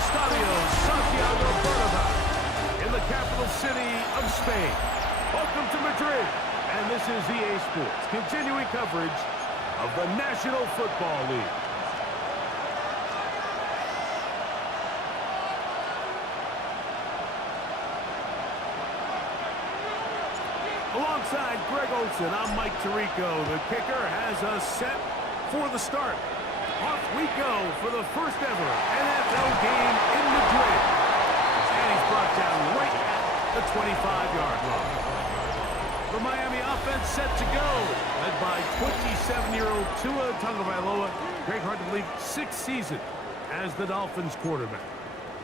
Estadio Santiago Bernabeu in the capital city of Spain. Welcome to Madrid, and this is EA Sports, continuing coverage of the National Football League. Alongside Greg Olsen, I'm Mike Tirico. The kicker has us set for the start. Off we go for the first ever NFL game in Madrid. And he's brought down right at the 25-yard line. The Miami offense set to go, led by 27-year-old Tua Tagovailoa. Greg, hard to believe, 6th season as the Dolphins quarterback.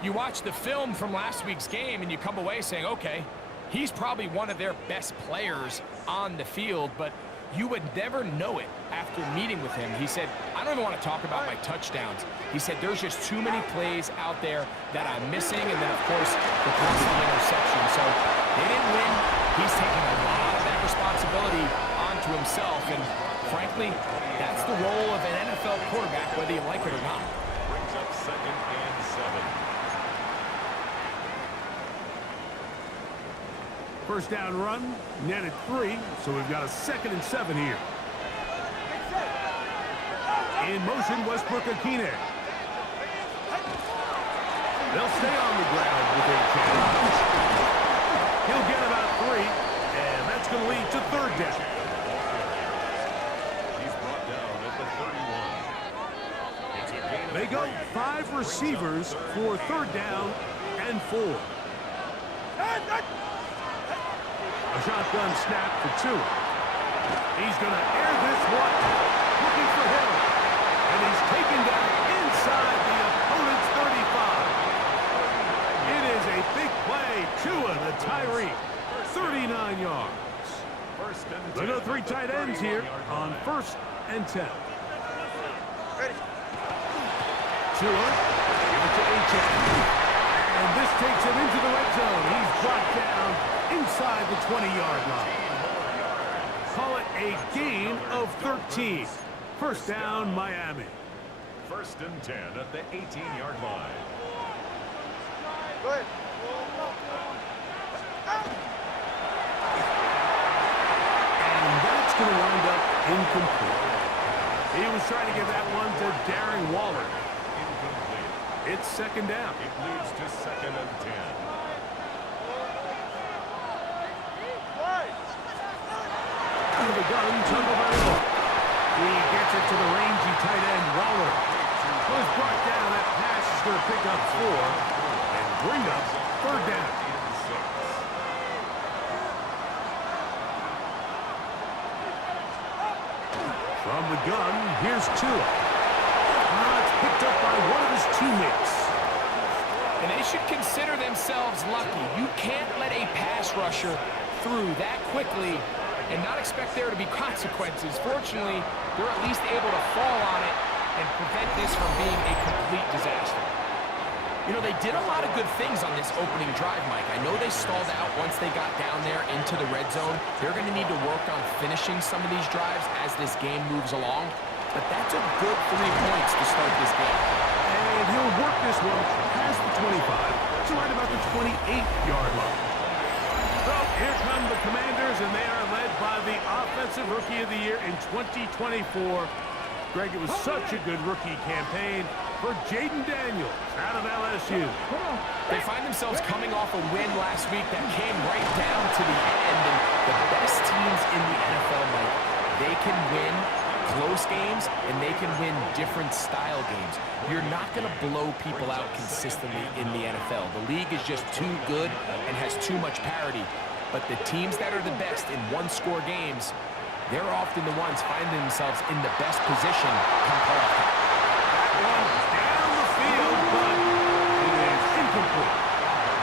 You watch the film from last week's game and you come away saying, okay, he's probably one of their best players on the field, but you would never know it after meeting with him. He said, I don't even want to talk about my touchdowns. He said, there's just too many plays out there that I'm missing, and then, of course, the costly interception. So they didn't win. He's taking a lot of that responsibility onto himself, and frankly, that's the role of an NFL quarterback, whether you like it or not. Brings up 2nd and 7. First down run, netted 3, so we've got a 2nd and 7 here. In motion, Westbrook-Akine. They'll stay on the ground with a chance. He'll get about 3, and that's going to lead to 3rd down. He's brought down at the 31. They go 5 receivers for 3rd down and 4. A shotgun snap for 2. He's going to air this one. Looking for him. And he's taken down inside the opponent's 35. It is a big play. Tua, the Tyree. 39 yards. They go 3 tight ends here on 1st and 10. Tua, give it to H.M. And this takes him into the red zone. He's brought down inside the 20-yard line. Call it a gain of 13. First down, Miami. 1st and 10 at the 18-yard line. Go ahead. And that's going to wind up incomplete. He was trying to get that one to Darren Waller. Incomplete. It's 2nd down. It leads to 2nd and 10. Out of the gun, Tagovailoa. He gets it to the rangy tight end, Waller. Was brought down. That pass is going to pick up 4 and bring up 3rd down. From the gun, here's Tua. It's picked up by one of his teammates. And they should consider themselves lucky. You can't let a pass rusher through that quickly and not expect there to be consequences. Fortunately, they're at least able to fall on it and prevent this from being a complete disaster. You know, they did a lot of good things on this opening drive, Mike. I know they stalled out once they got down there into the red zone. They're going to need to work on finishing some of these drives as this game moves along. But that's a good 3 points to start this game. And he'll work this one past the 25 to right about the 28-yard line. So here come the Commanders, and they are led by the Offensive Rookie of the Year in 2024. Greg, it was such a good rookie campaign for Jaden Daniels out of LSU. They find themselves coming off a win last week that came right down to the end. And the best teams in the NFL, Mike, they can win close games, and they can win different style games. You're not going to blow people out consistently in the NFL. The league is just too good and has too much parity. But the teams that are the best in one-score games, they're often the ones finding themselves in the best position come playoff time. That one down the field, but it is incomplete.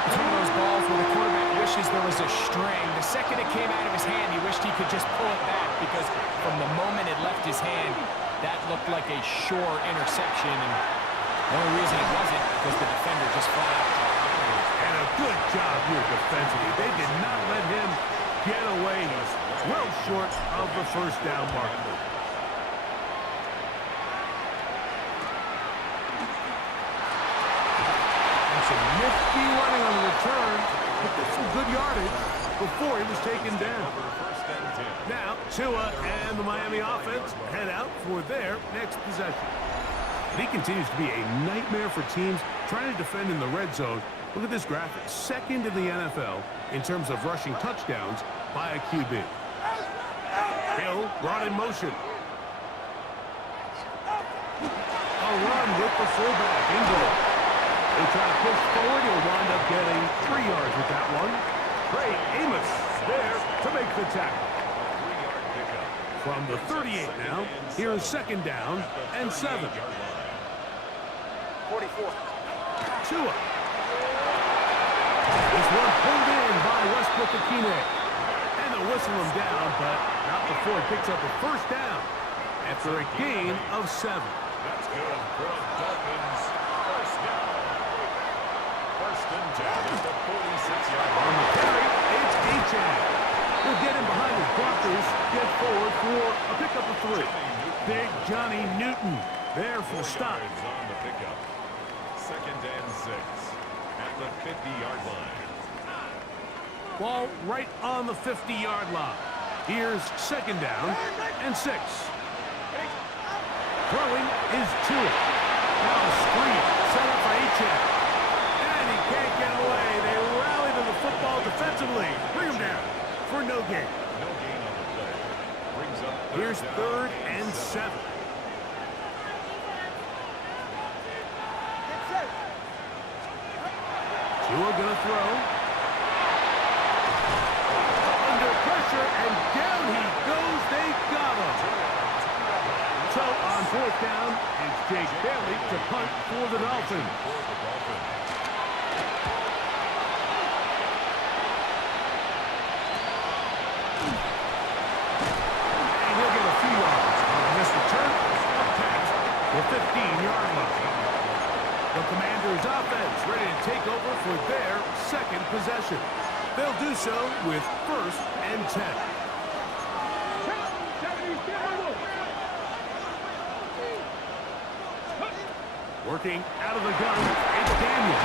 It's one of those balls where the quarterback wishes there was a string. The second it came out of his hand, he wished he could just pull it back, because from the moment it left his hand, that looked like a sure interception. And the only reason it wasn't because the defender just flat out dropped it. And a good job here defensively. They did not let him get away. He was well short of the first down marker. some nifty running on the return. Picked up some good yardage before he was taken down. Now, Tua and the Miami offense head out for their next possession. He continues to be a nightmare for teams trying to defend in the red zone. Look at this graphic. Second in the NFL in terms of rushing touchdowns by a QB. Hill brought in motion. A run with the fullback. Ingle. They try to push forward. He'll wind up getting 3 yards with that one. Trey Amos there to make the tackle. From the 38 now, here's second down and 7. 44. Tua. This one pulled in by Westbrook-Akine. And they'll whistle him down, but not before he picks up a first down after a gain of 7. That's good for the Dolphins. First down. First and 10 at the 46-yard On line. the carry, it's Achane. He'll get in behind his blockers, get forward for a pickup of 3. Big Johnny Newton there for the stop. On the pickup. Second and 6 at the 50-yard line. Ball right on the 50-yard line. Here's second down and 6. Throwing is Tua. Now a screen set up by Achane. And he can't get away. They rally to the football defensively. Bring him down for no gain. No gain on the play. Brings up Here's third and 7. Tua gonna throw. Under pressure, and down he goes. They got him. So on fourth down, it's Jake Bailey to punt for the Dolphins. And he'll get a few yards on this return. Up past the 15-yard line. The Commanders' offense ready to take over for their second possession. They'll do so with first and 10. Working out of the gun, it's Daniel.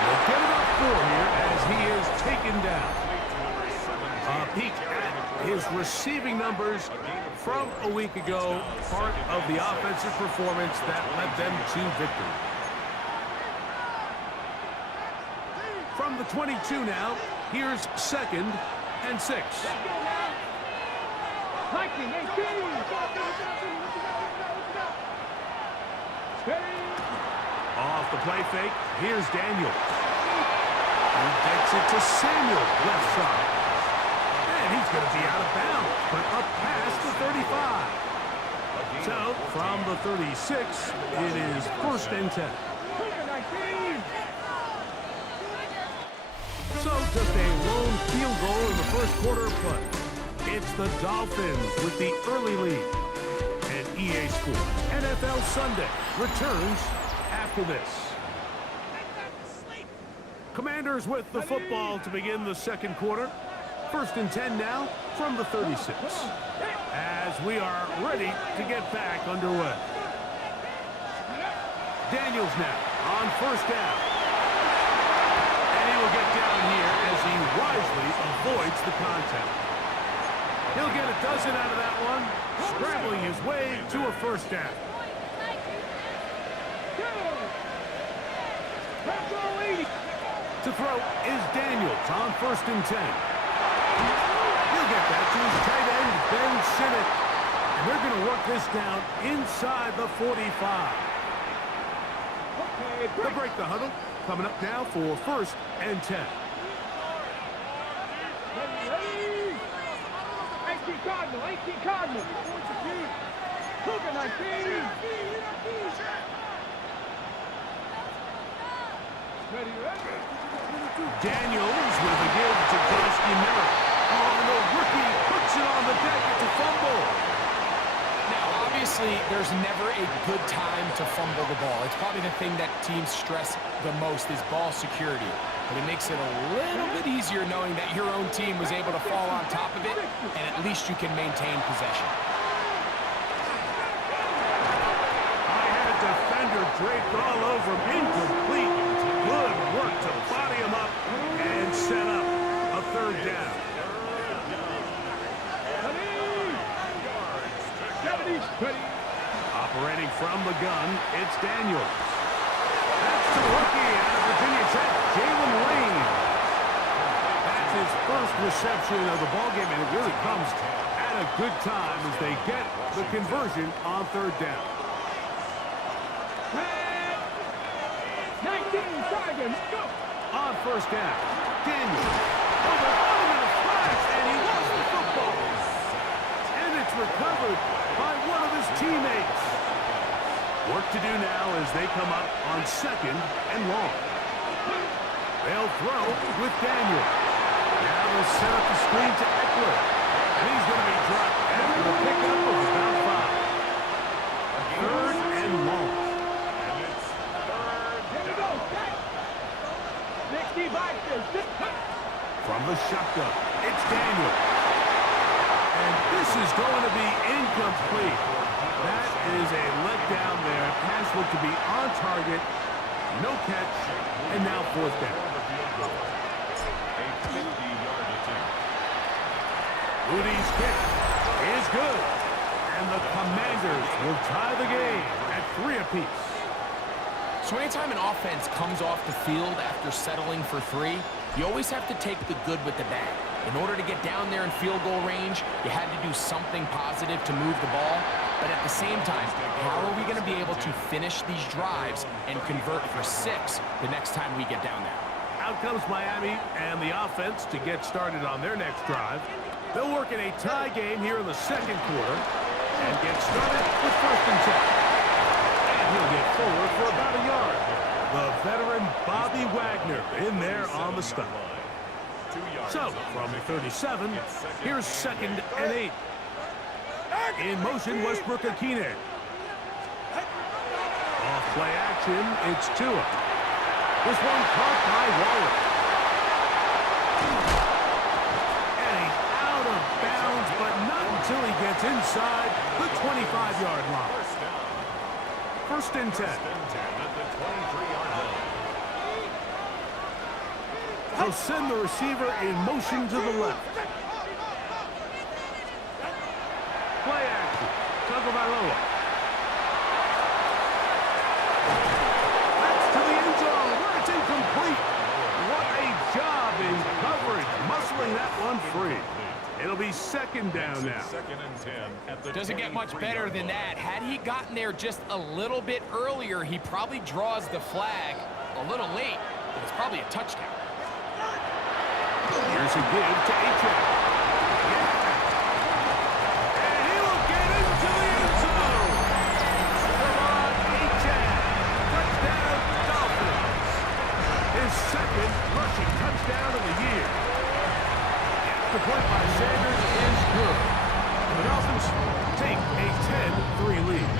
They'll get it up 4 here as he is taken down. A peek at his receiving numbers from a week ago, part of the offensive performance that led them to victory. From the 22 now, here's second and 6. Off the play fake, here's Daniel. He gets it to Samuel, left side. And he's going to be out of bounds, but up past the 35. So, from the 36, it is first and 10. So, just a lone field goal in the first quarter of play. It's the Dolphins with the early lead. And EA Sports NFL Sunday returns after this. Commanders with the football to begin the second quarter. First and 10 now from the 36. As we are ready to get back underway. Daniels now on first down. And he will get down here as he wisely avoids the contact. He'll get a dozen out of that one, scrambling his way to a first down. To throw is Daniels on first and 10. He'll get that to his tight end, Ben Sinnott. And they're going to work this down inside the 45. They'll break the huddle. Coming up now for first and 10. 18 Cardinal. Cougar 19. Daniels with a give to Dusty Merritt. Oh, and the rookie puts it on the deck. It's a fumble. Now, obviously, there's never a good time to fumble the ball. It's probably the thing that teams stress the most is ball security. But it makes it a little bit easier knowing that your own team was able to fall on top of it, and at least you can maintain possession. I had a defender draped all over him. Incomplete. Good from the gun, it's Daniels. That's the rookie out of Virginia Tech, Jalen Lane. That's his first reception of the ballgame, and it really comes at a good time as they get the conversion on third down. 19 seconds, go! On first down, Daniels. Over on the flash, and he lost the football. And it's recovered by one of his teammates. Work to do now as they come up on second and long. They'll throw with Daniel. Now they'll set up the screen to Eckler. And he's going to be dropped after the pickup of about 5. Third and long. And it's third Here we go, set! 60 boxes, From the shotgun, it's Daniel. And this is going to be incomplete. That is a letdown there. Pass looked to be on target. No catch. And now fourth down. a 50-yard attempt. Rudy's kick is good. And the Commanders will tie the game at 3 apiece. So anytime an offense comes off the field after settling for 3, you always have to take the good with the bad. In order to get down there in field goal range, you had to do something positive to move the ball. But at the same time, how are we going to be able to finish these drives and convert for 6 the next time we get down there? Out comes Miami and the offense to get started on their next drive. They'll work in a tie game here in the second quarter and get started with first and 10. And he'll get forward for about a yard. The veteran Bobby Wagner in there on the stop. So, from 37, here's second and 8. In motion, Westbrook-Akine. Off play action, it's Tua. This one caught by Waller. And he's out of bounds, but not until he gets inside the 25-yard line. First and 10. At the 23-yard line. He'll send the receiver in motion to the left. Play action. Tagovailoa. That's to the end zone where it's incomplete. What a job in coverage, muscling that one free. It'll be second down now. Second and 10 at the Doesn't get much better than that. Had he gotten there just a little bit earlier, he probably draws the flag a little late, but it's probably a touchdown. Here's a give to Achane. And he will get into the end zone. Achane. Touchdown, Dolphins. His second rushing touchdown of the year. The point by Sanders is good. And the Dolphins take a 10-3 lead.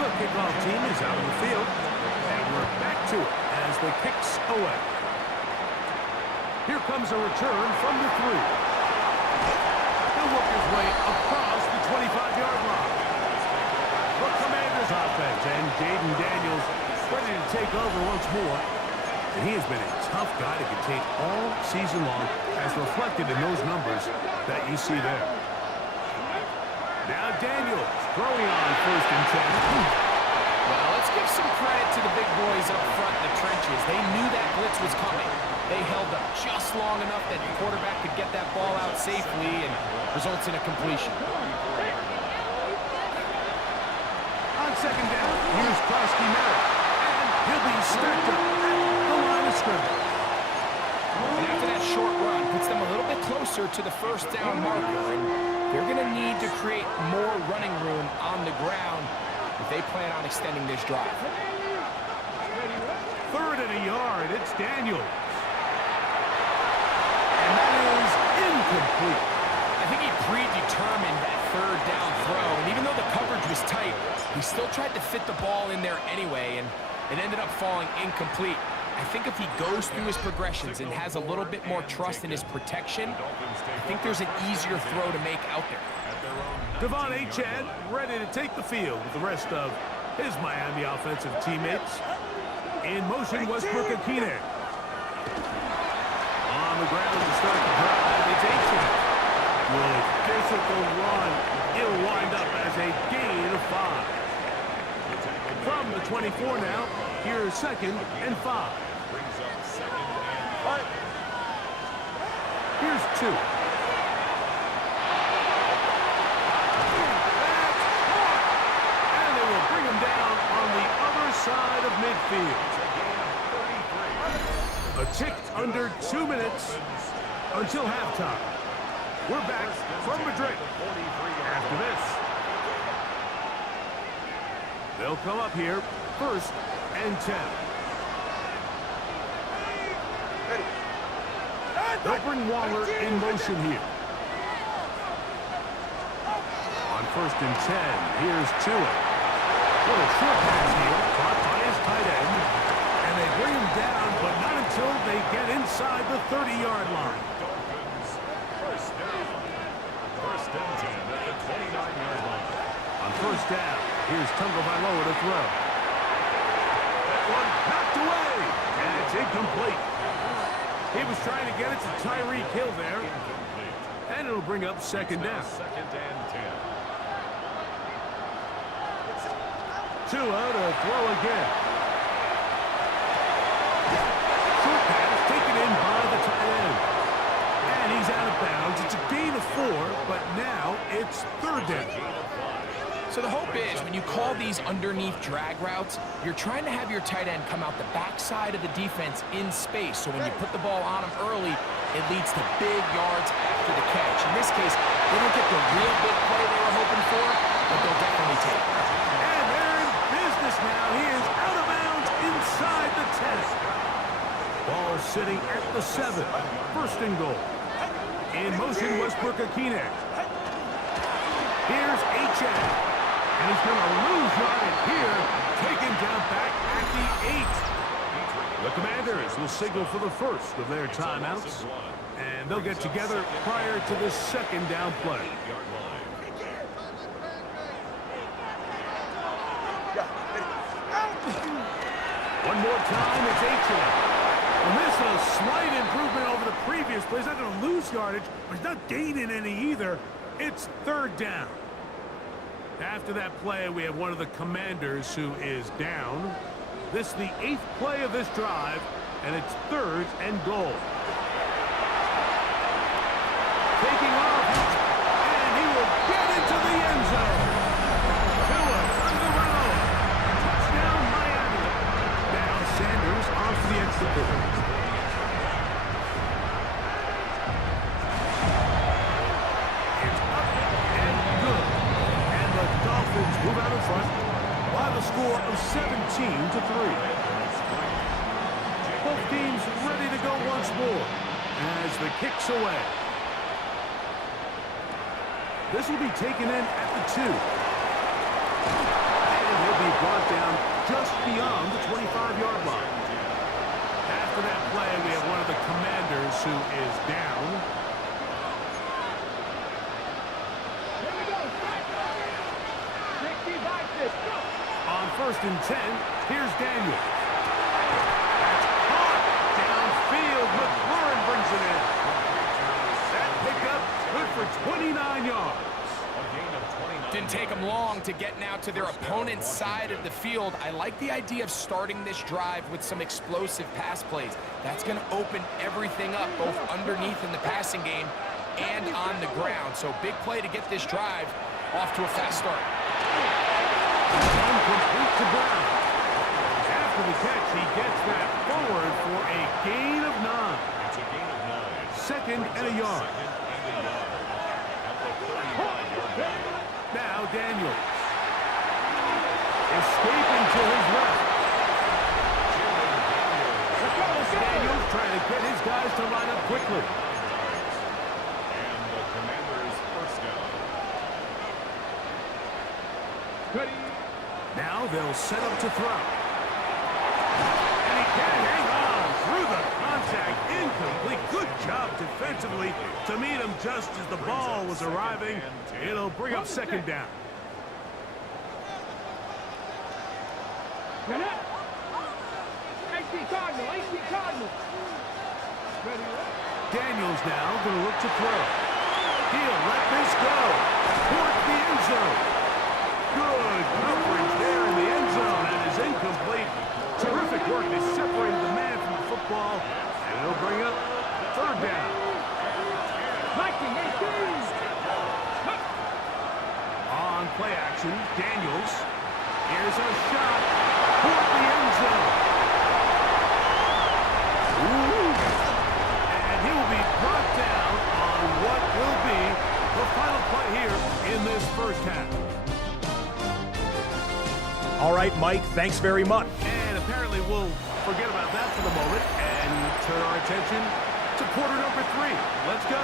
The kickoff team is out on the field. And we're back to it as the kicks away. Here comes a return from the 3. He'll work his way across the 25-yard line. The Commanders offense and Jaden Daniels ready to take over once more. And he has been a tough guy to contain all season long, as reflected in those numbers that you see there. Now Daniels throwing on first and 10. Well, let's give some credit to the big boys up front in the trenches. They knew that blitz was coming. They held up just long enough that the quarterback could get that ball out safely and results in a completion. On second down, here's Krosky Merritt. And he'll be stacked up at the line of scrimmage. And after that short run, puts them a little bit closer to the first down marker. And they're going to need to create more running room on the ground if they plan on extending this drive. Third and a yard, it's Daniels. And that is incomplete. I think he predetermined that third down throw. And even though the coverage was tight, he still tried to fit the ball in there anyway, and it ended up falling incomplete. I think if he goes through his progressions and has a little bit more trust in his protection, I think there's an easier throw to make out there. Devon Achane ready to take the field with the rest of his Miami offensive teammates. In motion, Westbrook-Akine. On the ground to start the drive. It's Aitken. Good physical run. It'll wind up as a gain of 5. From the 24 now, here's 2nd and 5. Brings up 2nd and 5. Here's 2. And they will bring him down on the other side of midfield. A tick under 2 minutes until halftime. We're back from Madrid after this. They'll come up here, 1st and 10. They'll bring Waller in motion here. On 1st and 10, here's Tua. Little short pass here, caught by his tight end. And they bring him down, but not until they get inside the 30-yard line. First down. 1st and 10 at the 29-yard line. On 1st down, here's Tagovailoa to throw. That one knocked away, and it's incomplete. He was trying to get it to Tyreek Hill there, and it'll bring up 2nd down. 2nd and 10. Tua to throw again. Short pass taken in by the tight end. And he's out of bounds. It's a gain of 4, but now it's 3rd down. So the hope is when you call these underneath drag routes, you're trying to have your tight end come out the backside of the defense in space. So when you put the ball on him early, it leads to big yards after the catch. In this case, they don't get the real big play they were hoping for, but they'll definitely take it. And they're in business now. He is out of bounds inside the 10. Ball sitting at the 7. 1st and goal. In motion, Westbrook-Akine. Here's H.A. And he's going to lose yardage here, taken down back at the 8. The Commanders will signal for the first of their timeouts, and they'll get together prior to the 2nd down play. One more time, it's H.A. And this is a slight improvement over the previous play. He's not going to lose yardage, but he's not gaining any either. It's 3rd down. After that play, we have one of the Commanders who is down. This is the 8th play of this drive, and it's 3rd and goal. Taking off, and he will get into the end zone. Tua Tagovailoa. Touchdown, Miami. Now Sanders off the extra point. Move out in front by the score of 17-3. Both teams ready to go once more as the kick's away. This will be taken in at the 2. And he'll be brought down just beyond the 25-yard line. After that play, we have one of the Commanders who is down. On 1st and 10, here's Daniels. That's caught downfield. McLaurin brings it in. That pickup good for 29 yards. Didn't take them long to get now to their opponent's side of the field. I like the idea of starting this drive with some explosive pass plays. That's going to open everything up, both underneath in the passing game and on the ground. So big play to get this drive off to a fast start. Complete to Brown. After the catch, he gets that forward for a gain of 9. It's a gain of 9. 2nd and a yard. Now Daniels. Escaping to his left. Daniels trying to get his guys to line up quickly. And the Commanders' 1st down. Ready. Now they'll set up to throw. And he can hang on through the contact. Incomplete. Good job defensively to meet him just as the ball was arriving. It'll bring up 2nd down. Ready. 18 Cardinal. 18 Cardinal. Ready. Daniels now going to look to throw. He'll let this go. Towards the end zone. Good coverage there in the end zone, and is incomplete. Terrific work. They separated the man from the football, and it'll bring up third down. On play action, Daniels. Here's a shot toward the end zone. Ooh. And he will be brought down on what will be the final play here in this first half. All right, Mike, thanks very much. And apparently we'll forget about that for the moment and turn our attention to quarter number 3. Let's go.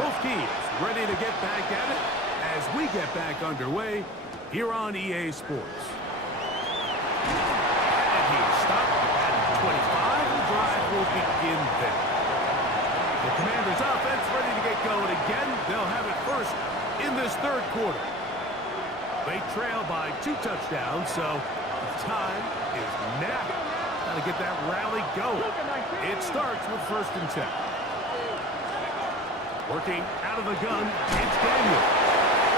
Both teams ready to get back at it as we get back underway here on EA Sports. And he's stopped at 25. The drive will begin there. The Commanders' offense ready to get going again. They'll have it first in this third quarter. They trail by 2 touchdowns, so the time is now. Got to get that rally going. It starts with 1st and 10. Working out of the gun, it's Daniel.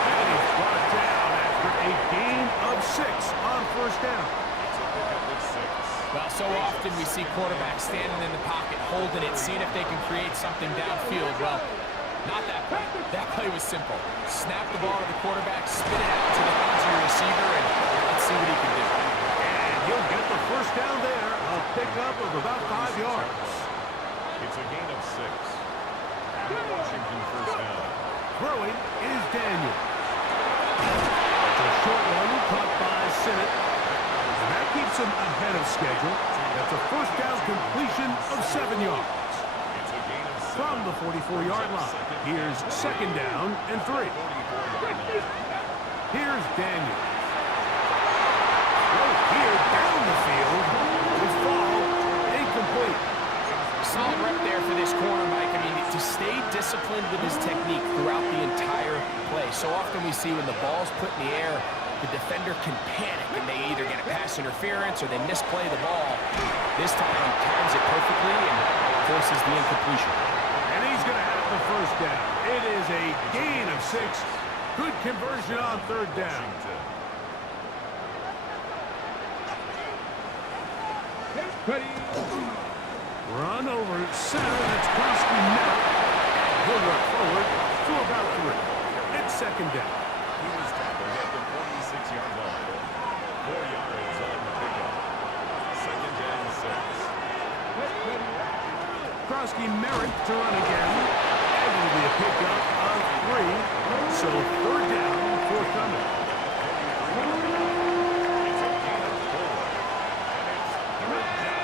And he's brought down after a gain of 6 on 1st down. Well, so often we see quarterbacks standing in the pocket, holding it, seeing if they can create something downfield. Well, not that play. That play was simple. Snap the ball to the quarterback, spit it out to the hands of your receiver, and let's see what he can do. And he'll get the 1st down there. A pickup of about 5 yards. It's a gain of 6. Washington 1st down. Throwing is Daniel. It's a short one caught by Sinnott. And that keeps him ahead of schedule. That's a 1st down completion of 7 yards. From the 44-yard line, here's 2nd down and 3. Here's Daniel. Right here down the field. His ball incomplete. Solid rep there for this corner, Mike. I mean, to stay disciplined with his technique throughout the entire play. So often we see when the ball's put in the air, the defender can panic, and they either get a pass interference or they misplay the ball. This time he times it perfectly and forces the incompletion. And he's going to have the 1st down. It is a gain of 6. Good conversion on 3rd down. Run over center. That's Krosky now. He'll work forward to about 3. It's 2nd down. He was tackled at the 46-yard line. 4 yards on the pickup. 2nd and 6. Krosky Merritt to run again. And it'll be a pickup of 3. So 3rd down, forthcoming. It's a gain of 4. And it's 3rd down.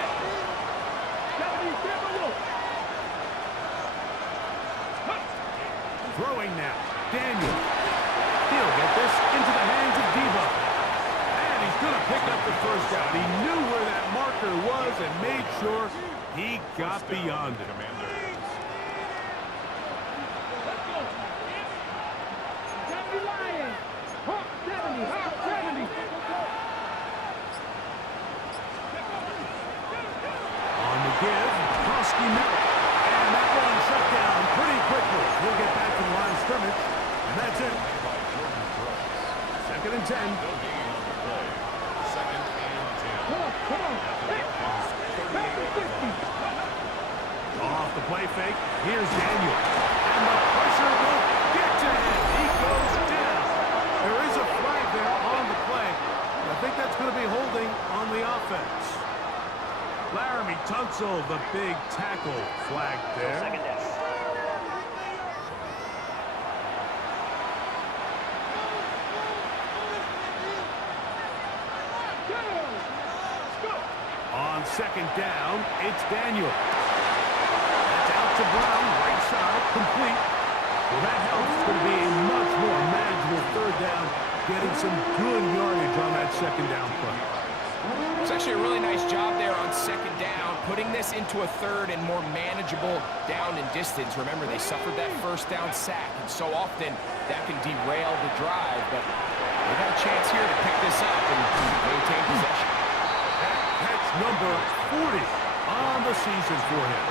Throwing now. Daniel. He'll get this into the hands of Debo. And he's going to pick up the 1st down. He knew where that marker was and made sure he got beyond it. On the give, Krosky Merritt. And that one shut down pretty quickly. He'll get back to the line of scrimmage. And that's it. 2nd and 10. No gain on the play. 2nd and 10. Off the play fake, here's Daniel. And the pressure will get to him. He goes down. There is a flag there on the play. I think that's going to be holding on the offense. Laramie Tunsil, the big tackle flag there. On 2nd down, it's Daniel. That's out to Brown, right side, complete. Well, that helps. It's going to be a much more manageable 3rd down, getting some good yardage on that 2nd down play. It's actually a really nice job there on 2nd down, putting this into a 3rd and more manageable down and distance. Remember, they suffered that 1st down sack, and so often that can derail the drive, but they got a chance here to pick this up and maintain possession. That's number 40 on on the season for him.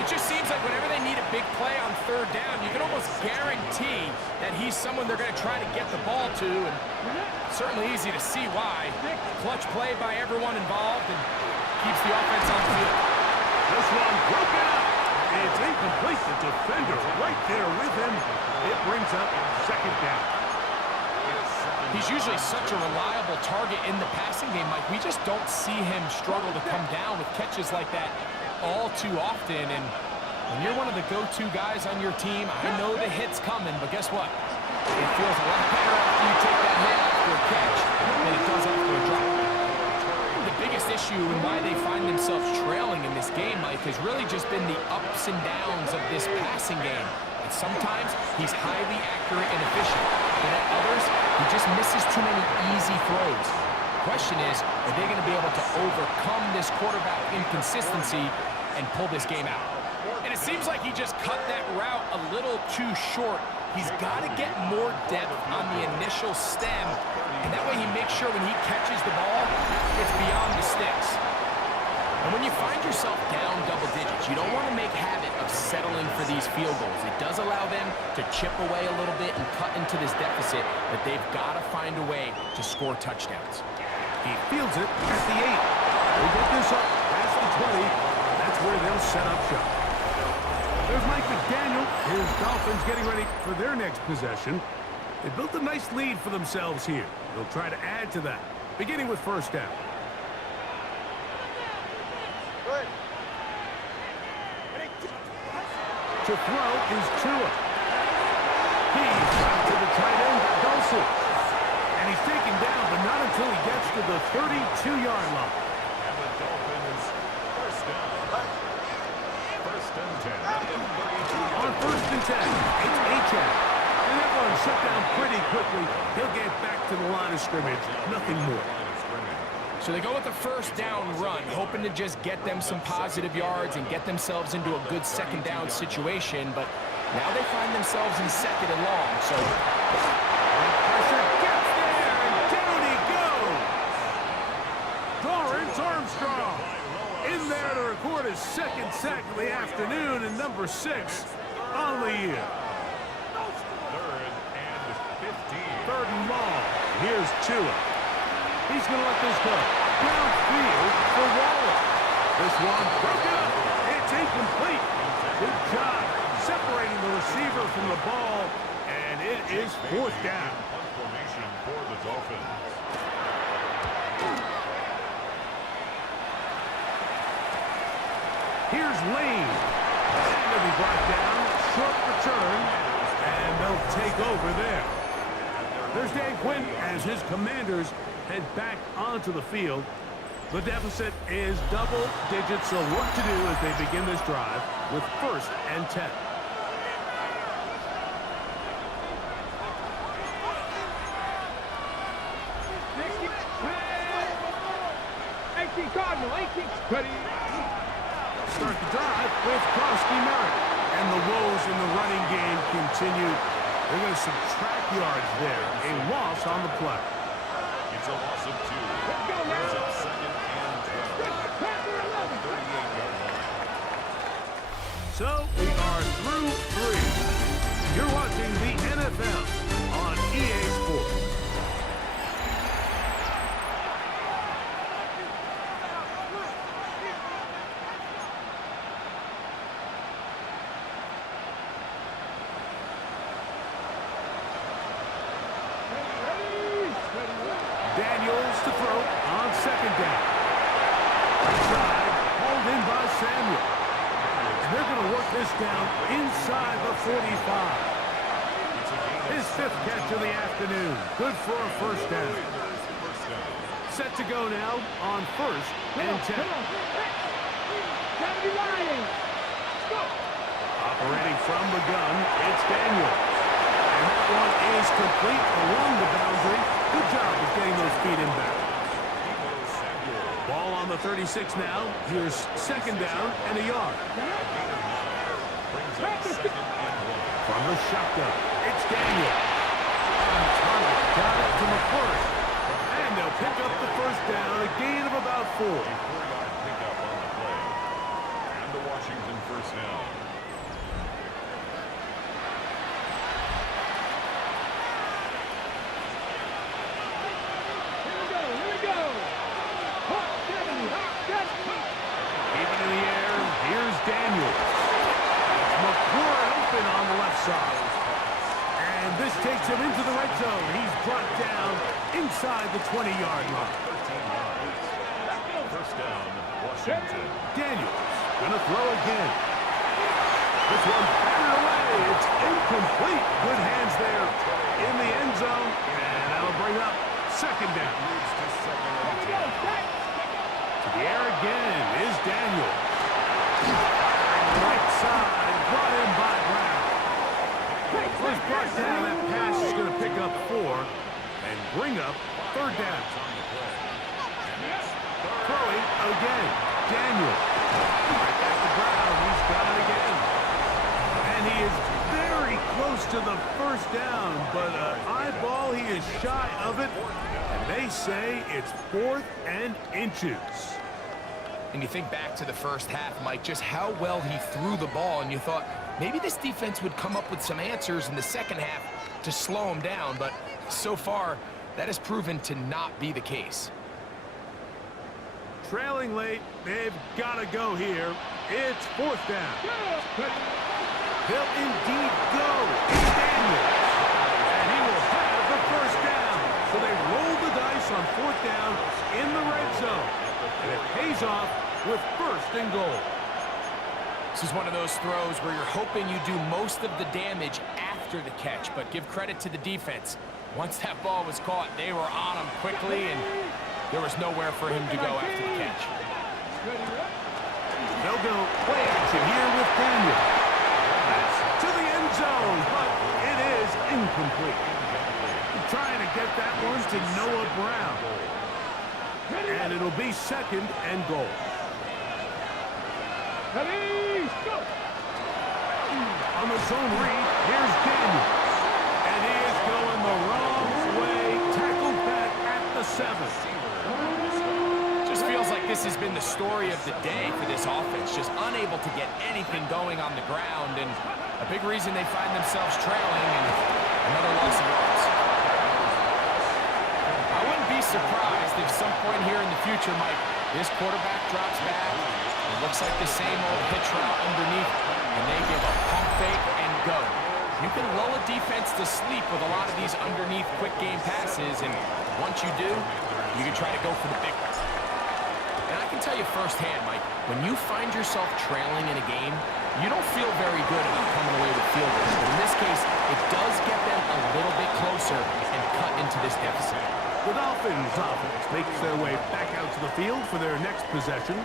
It just seems like whenever they need a big play on third down, you can almost guarantee that he's someone they're going to try to get the ball to, and certainly easy to see why. Clutch play by everyone involved and keeps the offense on the field. This one broken up. It's incomplete. The defender right there with him. It brings up second down. He's usually such a reliable target in the passing game, Mike. We just don't see him struggle to come down with catches like that all too often. And when you're one of the go-to guys on your team, I know the hit's coming, but guess what? It feels a lot better after you take that hit after a catch than it does after a drop. The biggest issue and why they find themselves trailing in this game, Mike, has really just been the ups and downs of this passing game. And sometimes he's highly accurate and efficient, but at others, he just misses too many easy throws. The question is, are they going to be able to overcome this quarterback inconsistency and pull this game out? And it seems like he just cut that route a little too short. He's got to get more depth on the initial stem, and that way he makes sure when he catches the ball, it's beyond the sticks. And when you find yourself down double digits, you don't want to make habit of settling for these field goals. It does allow them to chip away a little bit and cut into this deficit, but they've got to find a way to score touchdowns. He fields it at the 8. They get this up past the 20. That's where they'll set up shop. There's Mike McDaniel. His Dolphins getting ready for their next possession. They built a nice lead for themselves here. They'll try to add to that, beginning with first down. To throw is Tua. He's back to the tight end, Dawson. And he's taken down, but not until he gets to the 32-yard line. And the Dolphins first down. First and 10 at the 32-yard line. On first and 10, it's Achane. And that one shut down pretty quickly. He'll get back to the line of scrimmage. Nothing more. So they go with the first down run, hoping to just get them some positive yards and get themselves into a good second down situation, but now they find themselves in second and long, so... Pressure gets there, and down he goes! Dorrance Armstrong in there to record his second sack of the afternoon, and number 6 on the year. Third and 15. Third and long. Here's Tua. He's going to let this go. Downfield for Waller. This one broken up. It's incomplete. Good job separating the receiver from the ball, and it is fourth down. Punt formation for the Dolphins. Here's Lane. And they'll be brought down. Short return, and they'll take over there. There's Dan Quinn as his Commanders head back onto the field. The deficit is double digits, so what to do as they begin this drive with first and 10. Cardinal, 18, ready. Start the drive with Krosky Merritt. And the woes in the running game continue. They're going to subtract yards there. A loss on the play. It's a loss of 2. Brings up second and 12. 38-yard line. So we are through 3. You're watching the NFL on EA Sports. Daniels to throw on second down. Outside, hauled in by Samuel. And they're going to work this down inside the 45. His 5th catch of the afternoon. Good for a first down. Set to go now on first and 10. Operating from the gun, it's Daniels. And that one is complete along the boundary. Good job of getting those feet in back. Ball on the 36 now. Here's second down and a yard. From the shotgun, it's Daniel. On target, got it to McCourty. And they'll pick up the first down, a gain of about 4. first down. Here we go. Hawk 70, Hawk 70. Even in the air, here's Daniels. McClure open on the left side. And this takes him into the red zone. He's brought down inside the 20-yard line. 13 yards. First down, Washington. Daniels gonna throw again. This one batted away. It's incomplete. Good hands there in the end zone. And that'll bring up second down. Moves to second and 10. To the air again is Daniels. Right side, brought in by Brown. First brought down, that pass is going to pick up 4 and bring up third down. Throwing again, Daniels. Right back to Brown, he's got it again. And he is very close to the first down, but eyeball, he is shy of it. And they say it's 4th and inches. And you think back to the first half, Mike, just how well he threw the ball, and you thought maybe this defense would come up with some answers in the second half to slow him down, but so far, that has proven to not be the case. Trailing late, they've got to go here. It's 4th down. He'll indeed go. It's Daniels. And he will have the first down. So they roll the dice on 4th down in the red zone. And it pays off with 1st and goal. This is one of those throws where you're hoping you do most of the damage after the catch, but give credit to the defense. Once that ball was caught, they were on him quickly, and there was nowhere for him to go after the catch. They'll go play action here with Daniel. That's to the end zone, but it is incomplete. Trying to get that one to Noah Brown. And it'll be 2nd and goal. Ready, go. On the zone read, here's Daniels. And he is going the wrong way. Tackled back at the 7. Just feels like this has been the story of the day for this offense, just unable to get anything going on the ground, and a big reason they find themselves trailing, and another loss of yards. I wouldn't be surprised if some point here in the future, Mike, this quarterback drops back. It looks like the same old hitch route underneath, and they give a pump fake and go. You can lull a defense to sleep with a lot of these underneath quick game passes, and once you do, you can try to go for the big one. And I can tell you firsthand, Mike, when you find yourself trailing in a game, you don't feel very good about coming away with field goals. But in this case, it does get them a little bit closer and cut into this deficit. The Dolphins offense makes their way back out to the field for their next possession.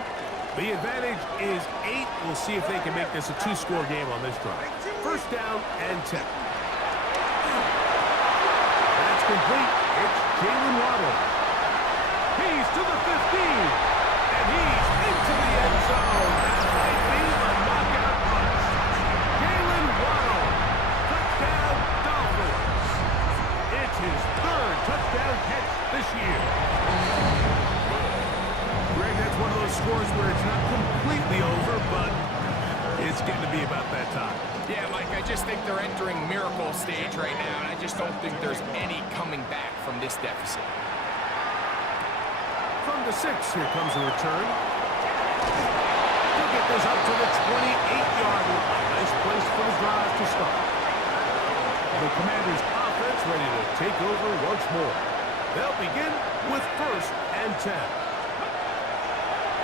The advantage is 8. We'll see if they can make this a 2-score game on this drive. First down and 10. That's complete. It's Jalen Waddle. He's to the 15. And he's into the end zone. That might be the knockout punch. Jalen Waddle. Touchdown, Dolphins. It's his 3rd touchdown catch this year. Greg, that's one of those scores where it's not completely over, but it's getting to be about that time. Yeah, Mike, I just think they're entering miracle stage right now, and I just don't think there's any coming back from this deficit. From the 6, here comes a return. He'll get this up to the 28-yard line. Nice place for the drive to start. The Commanders' offense ready to take over once more. They'll begin with 1st and 10.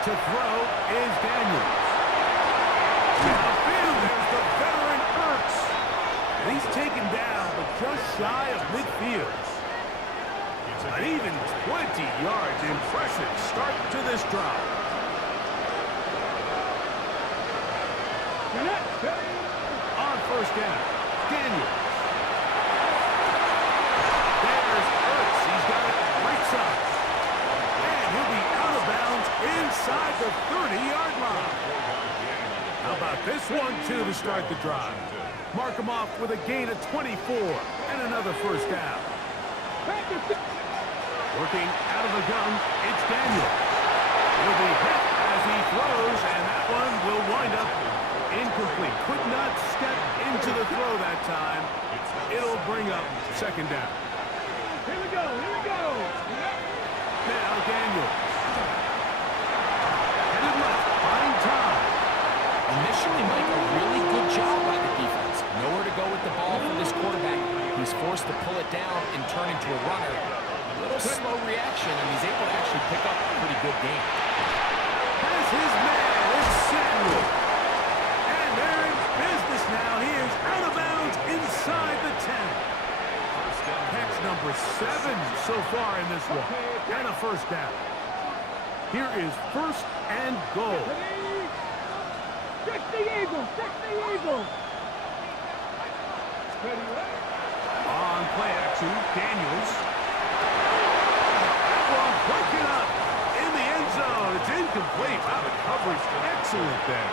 To throw is Daniels. Downfield, there's the veteran Ertz. And he's taken down, but just shy of midfield. An even 20 yards. Impressive start to this drive. On 1st down, Daniels. There's Ertz. He's got it right side. And he'll be out of bounds inside the 30-yard line. How about this one, too, to start the drive? Mark him off with a gain of 24 and another 1st down. Working out of the gun, it's Daniel. He'll be hit as he throws, and that one will wind up Incomplete. Could not step into the throw that time. It'll bring up second down. Here we go, here we go. Now Daniels. Headed left, buying time. Initially, Mike, a really good job by the defense. Nowhere to go with the ball for this quarterback. He's forced to pull it down and turn into a runner. A little slow reaction, and he's able to actually pick up a pretty good game. Has his man. It's Samuel. And they're in business now. He is out of bounds inside the 10. Catch number 7 so far in this one. And a first down. Here is first and goal. Check the eagle, check the eagle. Ready, right? On play action, Daniels. That one broken up in the end zone. It's incomplete. Wow, the coverage excellent there.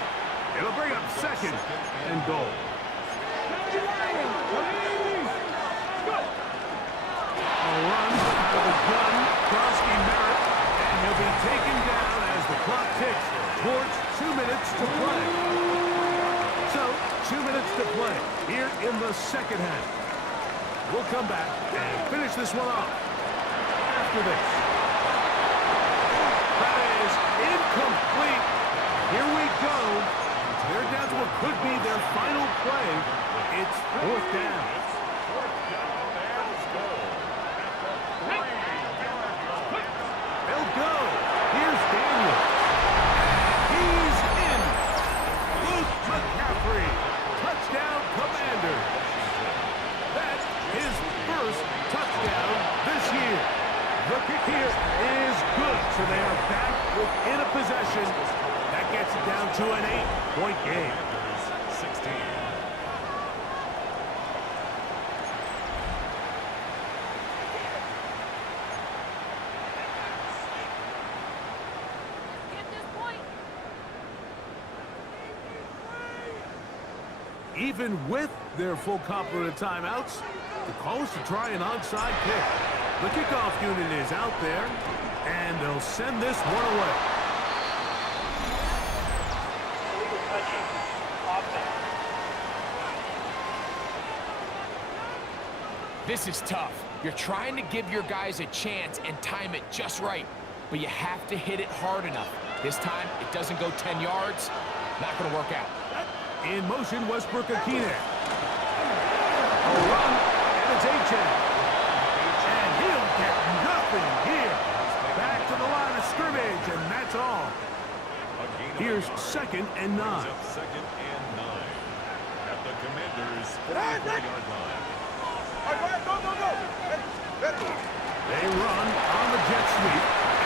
It'll bring up second and goal. A run out of the gun. Krosky Merritt, and he'll be taken down as the clock ticks towards 2 minutes to play. So, 2 minutes to play here in the second half. We'll come back and finish this one off after this. That is incomplete. Here we go. They're down to what could be their final play. It's fourth down. They'll go. Here's Daniels. He's in. Luke McCaffrey. Touchdown, Commanders. That's his first touchdown this year. The kick here is good, so they are back within a possession. That gets it down to an 8-point game. 16. Even with their full complement of timeouts, the call is to try an onside kick. The kickoff unit is out there, and they'll send this one away. This is tough. You're trying to give your guys a chance and time it just right, but you have to hit it hard enough. This time, it doesn't go 10 yards. Not going to work out. In motion, Westbrook-Akine. A run, and it's H.N. And he'll get nothing here. Back to the line of scrimmage, and that's all. Here's second and 9. Second and 9 at the Commanders' 40-yard line. They run on the jet sweep,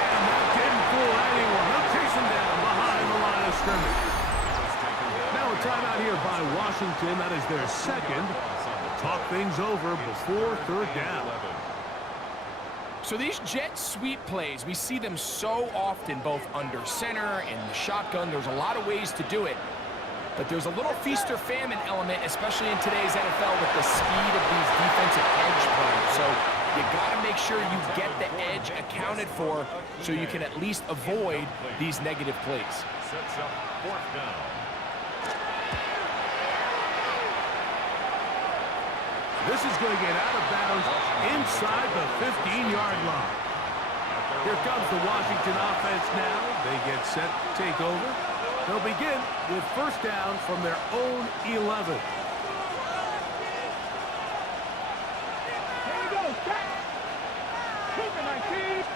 and that didn't fool anyone. They'll chase him down behind the line of scrimmage. Now a timeout here by Washington. That is their second. Talk things over before third down. So these jet sweep plays, we see them so often, both under center and the shotgun. There's a lot of ways to do it. But there's a little feast or famine element, especially in today's NFL, with the speed of these defensive edge plays. So you got to make sure you get the edge accounted for so you can at least avoid these negative plays. Sets up fourth down. This is going to get out of bounds inside the 15-yard line. Here comes the Washington offense now. They get set to take over. They'll begin with first down from their own 11. Here we go, check. Keep it, keep.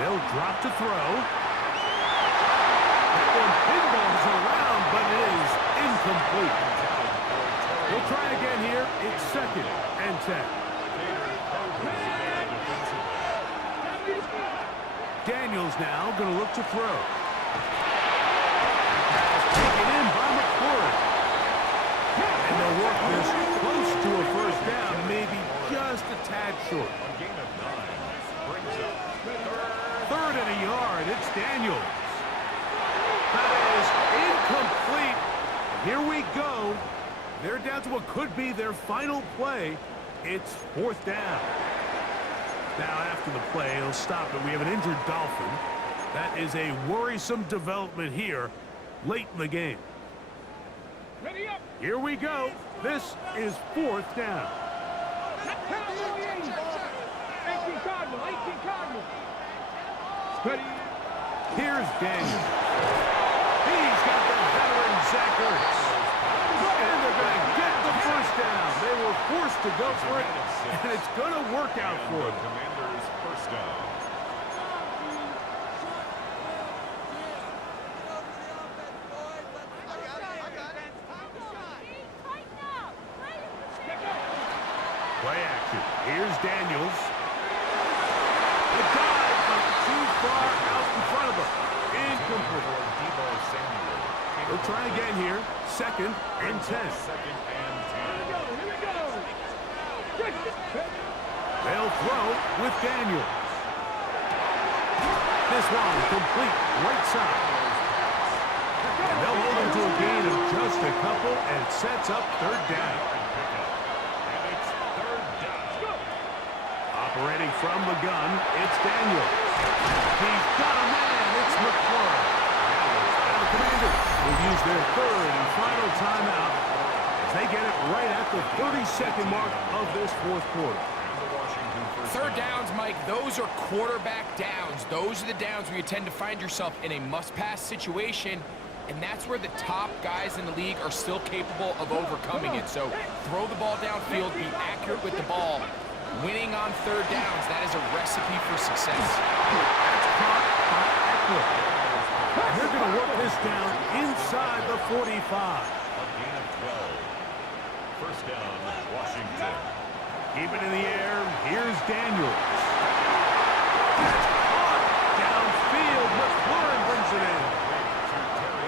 They'll drop to throw. That one pinballs around, but it is incomplete. We'll try again here. It's second and 10. Daniels now going to look to throw. Taken in by McCoy. And they'll work this close to a first down, maybe just a tad short. A gain of 9 brings up Third and a yard. It's Daniels. That is incomplete. Here we go. They're down to what could be their final play. It's fourth down. Now after the play, he'll stop it. We have an injured Dolphin. That is a worrisome development here late in the game. Ready up. Here we go. This is 4th down. 18 Cardinal, 18 Cardinal. Ready. Here's Daniel. He's got the veteran Zach Ertz. And they're going to get the first down. They were forced to go for it, and it's going to work out for them. Commanders first down. Play action. Here's Daniels. The dive, but too far out in front of him. Incomplete. They'll try again here. 2nd and 10. Second and 10. Here we go. They'll throw with Daniels. This one complete right side. And they'll hold him to a gain of just a couple, and it sets up 3rd down. And it's 3rd down. Operating from the gun, it's Daniels. He's got a man. It's McClure. And the Commanders will use their 3rd and final timeout as they get it right at the 32nd mark of this 4th quarter. 3rd downs, Mike, those are quarterback downs. Those are the downs where you tend to find yourself in a must-pass situation, and that's where the top guys in the league are still capable of overcoming it. So throw the ball downfield, be accurate with the ball. Winning on 3rd downs, that is a recipe for success. That's caught by Eckler. And they're going to work this down inside the 45. A gain of 12. First down, Washington. Keep it in the air. Here's Daniels. That's caught downfield. McLaurin brings it in.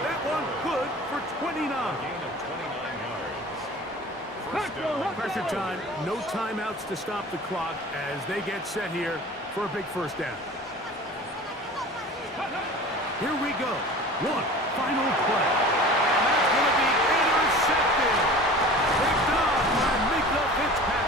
That one good for 29. Gain of 29 yards. First down. Pressure time. No timeouts to stop the clock as they get set here for a big first down. Here we go. One final play. And that's going to be intercepted. Picked off by Mika Fitzpatrick.